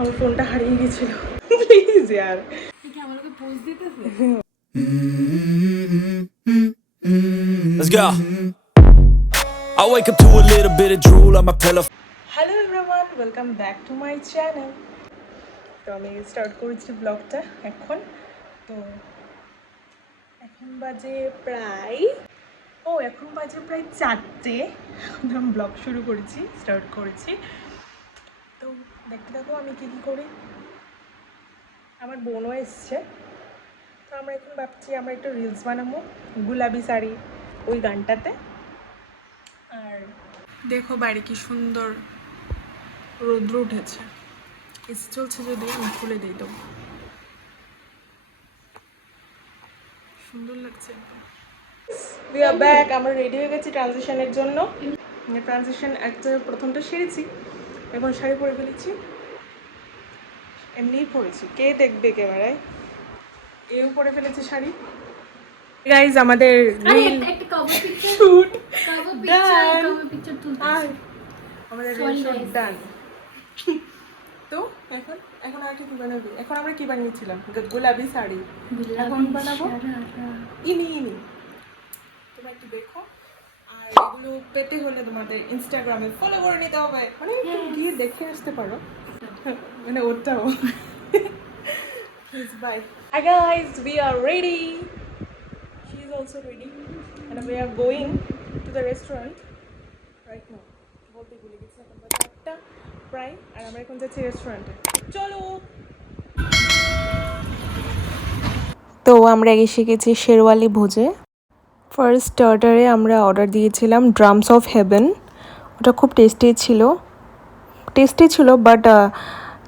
আমার ফোনটা হারিয়ে গেছিল। প্লিজ यार আমাকে পোজ দিতেছে। Let's go. I wake up to a little bit of drool on my pillow. Hello everyone, welcome back to my channel. তো আমি স্টার্ট করেছি ব্লগটা এখন। তো এখন বাজে প্রায় 4টে। আমি ব্লগ শুরু করেছি, স্টার্ট করেছি। তো দেখতে থাকো আমি কী কী করি। আমার বোনও এসছে। তো আমরা এখন ভাবছি আমরা একটু রিলস বানাবো গুলাবি শাড়ি ওই গানটাতে। আর দেখো বাইরে কি সুন্দর রৌদ্র উঠেছে। এসি চলছে যদি আমি খুলে দিই, তো সুন্দর লাগছে একদম। We are back. আমরা রেডি হয়ে গেছি ট্রানজিশনের জন্য। ট্রানজিশন একটা প্রথমটা সেরেছি, এখন শাড়ি পরে ফেলেছি। এমনিই পরেছি, কে দেখবে ক্যামেরায়। এও পরে ফেলেছি শাড়ি। গাইজ আমাদের রিল একটা cover picture shoot cover picture তুলতে। আমাদের রিল শুট ডান। তো এখন এখন আর কি বানাবি? এখন আমরা কি বানিয়েছিলাম? গোলাপি শাড়ি। এখন বানাবো ইনি। তোমরা একটু দেখো। আর এগুলো পেতে হলে তোমাদের ইনস্টাগ্রামে ফলো করে নিতে হবে, মানে একটু গিয়ে দেখে আসতে পারো, মানে ওটাও। By. Hi guys, we are ready. She is also ready and we are going to the restaurant right now. বলতে ভুলে গেছি, এখন বাজে 8টা প্রায়, আর আমরা এখন যাচ্ছি রেস্টুরেন্টে। চলো। তো আমরা এসে গেছি শেরওয়ালি ভোজে। ফার্স্ট স্টার্টারে আমরা অর্ডার দিয়েছিলাম ড্রামস অফ হেভেন। ওটা খুব টেস্টি ছিল, বাট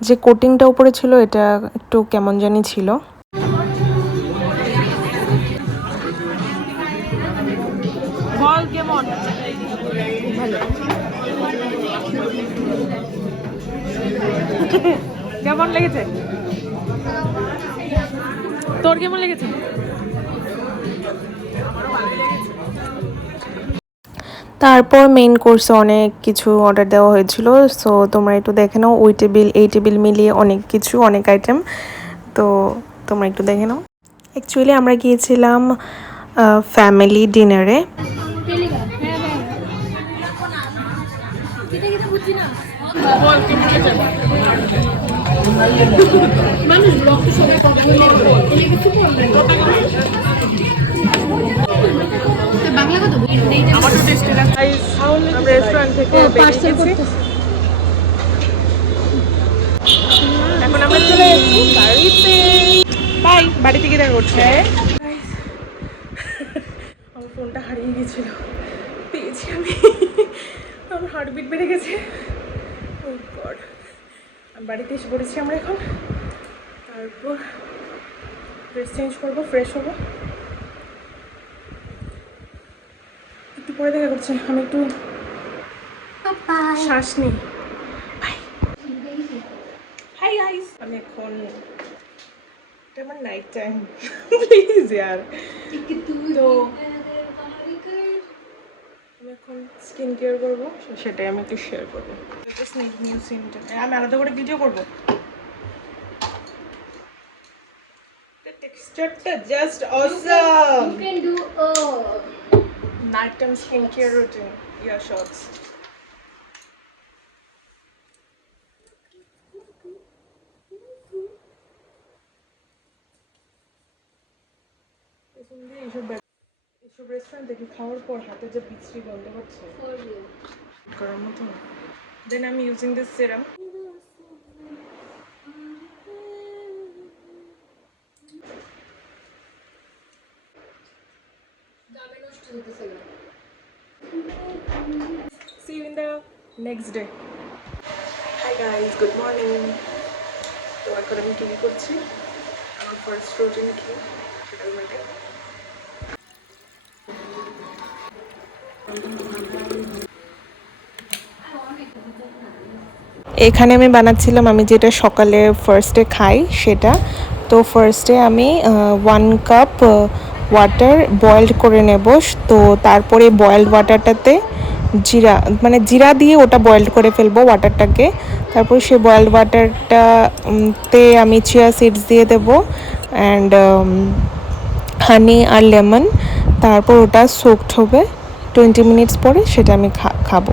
যে কোটিংটা উপরে ছিল এটা একটু কেমন জানি ছিল। বল কেমন? ভালো। কেমন লেগেছে তোর? কেমন লেগেছে? তারপর মেইন কোর্সে অনেক কিছু অর্ডার দেওয়া হয়েছিল। সো তোমরা একটু দেখে নাও, ওই টেবিল এই টেবিল মিলিয়ে অনেক কিছু, অনেক আইটেম। তো তোমরা একটু দেখে নাও। অ্যাকচুয়ালি আমরা গিয়েছিলাম ফ্যামিলি ডিনারে। রেস্টুরেন্ট থেকে এখন আমরা চলে এসেছি বাড়িতে। বাই। বাড়ি থেকে দেখা করছে। আমার ফোনটা হারিয়ে গেছিল, পেয়েছি আমি। আমার হার্টবিট বেড়ে গেছে। ও গড। বাড়িতে এসে পড়েছি আমরা এখন। তারপর ড্রেস চেঞ্জ করবো, ফ্রেশ হবো। একটু পরে দেখা করছে, আমি একটু শ্বাস নিই। বাই। হাই গাইস, আমি এখন, এটা আমার নাইট টাইম। প্লিজ यार। তো আমি এখন স্কিন কেয়ার করবো, সেটাই আমি একটু শেয়ার করবো। নিউ সিনটা আমি আলাদা করে ভিডিও করবো। টেক্সচারটা just awesome. You can do night time skin care routine, ইয়ার শর্টস। এইসব রেস্টুরেন্ট থেকে খাওয়ার পর হাতে যে বিশ্রী গন্ধ হচ্ছে করার মতো। Then I am using this serum. See you in the next day. Hi guys, good morning. তো এখন আমি কী করছি, আমার ফার্স্ট রুটিন কি সেটা বলতে। এখানে আমি বানাচ্ছিলাম আমি যেটা সকালে ফার্স্টে খাই সেটা। তো ফার্স্টে আমি 1 কাপ ওয়াটার বয়েলড করে নেব। তো তারপরে বয়েলড ওয়াটারটাতে জিরা, মানে জিরা দিয়ে ওটা বয়েলড করে ফেলবো ওয়াটারটাকে। তারপর সেই বয়েলড ওয়াটারটা তে আমি চিয়া সিডস দিয়ে দেবো অ্যান্ড হানি আর লেমন। তারপর ওটা সোকড হবে 20 মিনিটস পরে, সেটা আমি খাবো।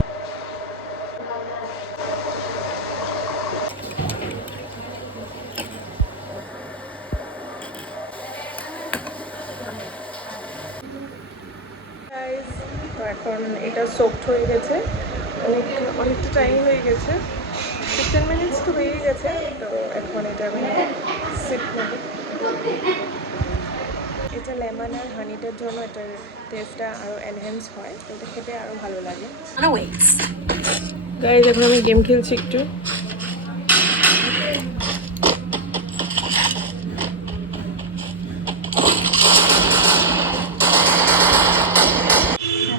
তো এখন এটা সোকড হয়ে গেছে, অনেকটা টাইম হয়ে গেছে, 15 মিনিটস তো হয়েই গেছে। তো এখন এটা আমি সিপ নেব। এটা লেমন আর হানিটার জন্য এটার টেস্টটা আরও এনহ্যান্স হয়, তো এটা খেতে আরও ভালো লাগে। গাইজ এখন আমি গেম খেলছি একটু।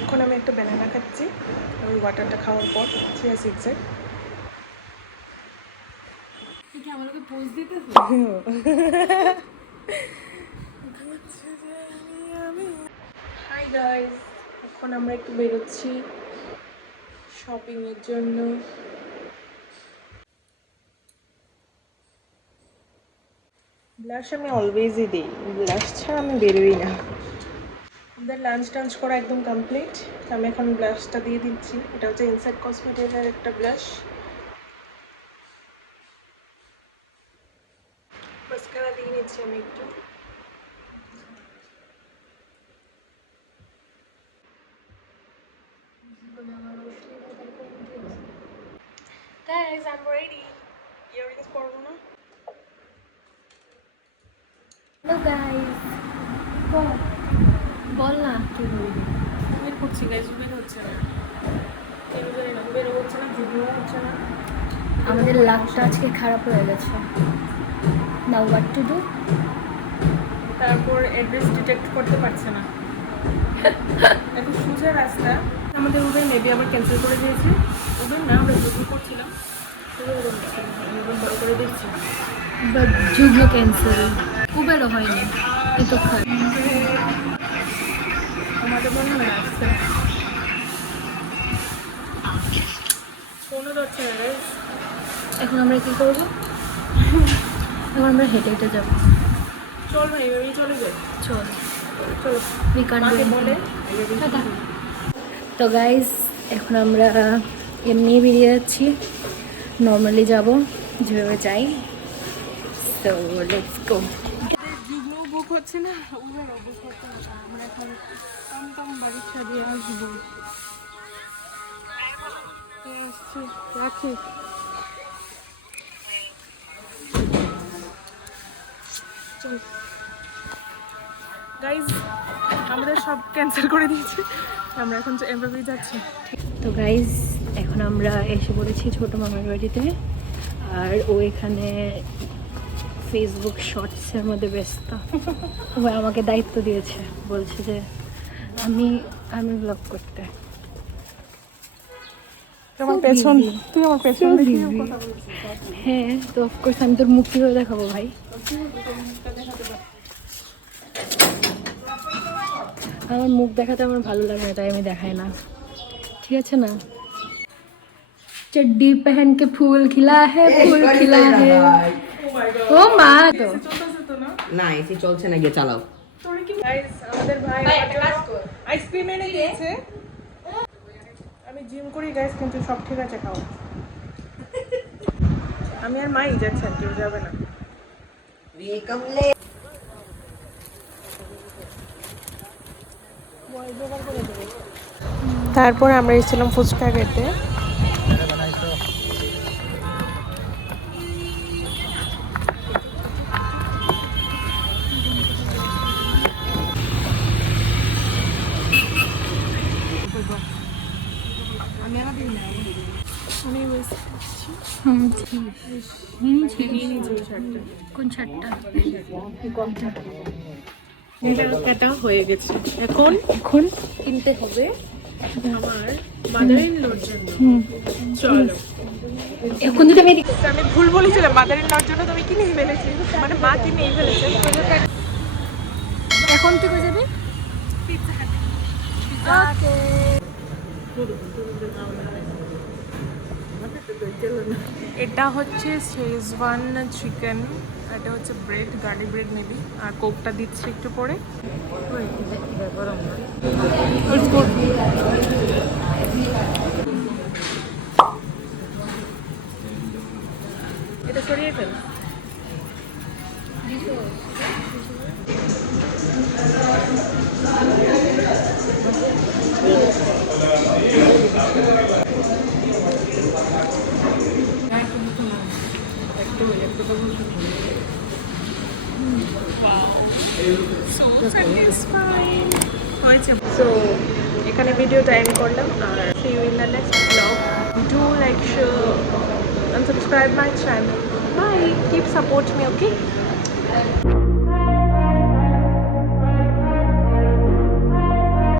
এখন আমি একটা ব্যানানা খাচ্ছি ওই ওয়াটারটা খাওয়ার পর, চিয়া সিডসের। তুই কি আমাকে পোজ দিতেছিস? হাই গাইজ, এখন আমরা একটু বেরোচ্ছি শপিংয়ের জন্য। ব্লাশ আমি অলওয়েজই দিই, ব্লাশ ছাড়া আমি বেরোই না। আমাদের লাঞ্চ টাঞ্চ করা একদম কমপ্লিট, আমি এখন ব্লাশটা দিয়ে দিচ্ছি। এটা হচ্ছে ইনসাইড কসমেটিকের একটা ব্লাশ, মাস্কারা দিয়ে নিচ্ছি আমি একটু। Guys, I'm ready. Earrings পরবো না? হ্যালো গাইস, বল না কি বলবি। বের করছি গাইজ, বের হচ্ছে না, বের হচ্ছে না, ভিডিও হচ্ছে না। আমাদের লাকটা আজকে খারাপ হয়ে গেছে। Now what to do? তারপর অ্যাড্রেস ডিটেক্ট করতে পারছে না, এত সোজা রাস্তা। আমাদের উবের মেবি আবার ক্যান্সেল করে দিয়েছে। উবের না, আমরা বুকিং করছিলাম, বড় করে দিচ্ছি। বাট যুগলো ক্যান্সেল, উবেরও হয়নি, এত খারাপ। আমাদের মনে হয় আসছে, ফোনও ধরছে না গাইজ। এখন আমরা কি করবো? এখন আমরা হেঁটে হেঁটে যাবো। চল ভাই, এভাবেই চলে যাই। চল, চলো, উই কান্ট ডু মাকে বলে এনিথিং। তো গাইজ এখন আমরা এমনি বেরিয়ে যাচ্ছি, নর্মালি যাব যেভাবে যাই। তো লেটস গো। যুগ্ম বুক হচ্ছে না, উবেরও বুক হচ্ছে না। আমরা এখন টমটম বাড়ির ছাড়িয়ে আসবো। রাখি গাইজ, আমাদের সব ক্যান্সেল করে দিয়েছে, আমরা এখন এভাবেই যাচ্ছি। তো গাইজ এখন আমরা এসে পড়েছি ছোটো মামার বাড়িতে, আর ও এখানে ফেসবুক শর্টসের মধ্যে ব্যস্ত। ও আমাকে দায়িত্ব দিয়েছে, বলছে যে আমি ব্লগ করতে। আমার পেছন, তুই আমার পেছন দেখি কথা বলছিস। হ্যাঁ, তো অফকোর্স আমি তোর মুখ কীভাবে দেখাবো ভাই? আমার মুখ দেখাতে আমার ভালো লাগে না, তাই আমি দেখাই না, ঠিক আছে না? चड्डी पहन के फूल खिला है, फूल खिला है। ও মা, তো চলতেছে তো না? না এসি চলছে না, গিয়ে চালাও। তোরে কি গাইস, আমাদের ভাই আইসক্রিম এনে দিয়েছে। আমি জিম করি গাইস, কিন্তু সব ঠিক আছে, খাও। আমি আর মাই যাচ্ছি, আর কেউ যাবে না। তারপর আমরা এসেছিলাম ফুচকা খেতে। কোন ছাড়টা? এটা হয়ে গেছে, এখন এখন কিনতে হবে আমার মাদার ইন লর জন্য। চলো, এখন যদি আমি আমি ভুল বলেছিলাম, মাদার ইন লর জন্য তুমি কি নিয়ে ফেলেছি, মানে মা কি নিয়ে ফেলেছে। এখন তুই কই যাবি? এটা হচ্ছে শেজওয়ান চিকেন, এটা হচ্ছে ব্রেড, গার্লিক ব্রেড মেবি, আর কোকটা দিচ্ছে একটু পরে। It's good. এটা সরিয়ে ফেল। So satisfying. হয়েছে। So এখানে ভিডিওটা এন্ড করলাম, আর see you in the next vlog. Do like, share and subscribe my channel. Bye. Keep support me, okay?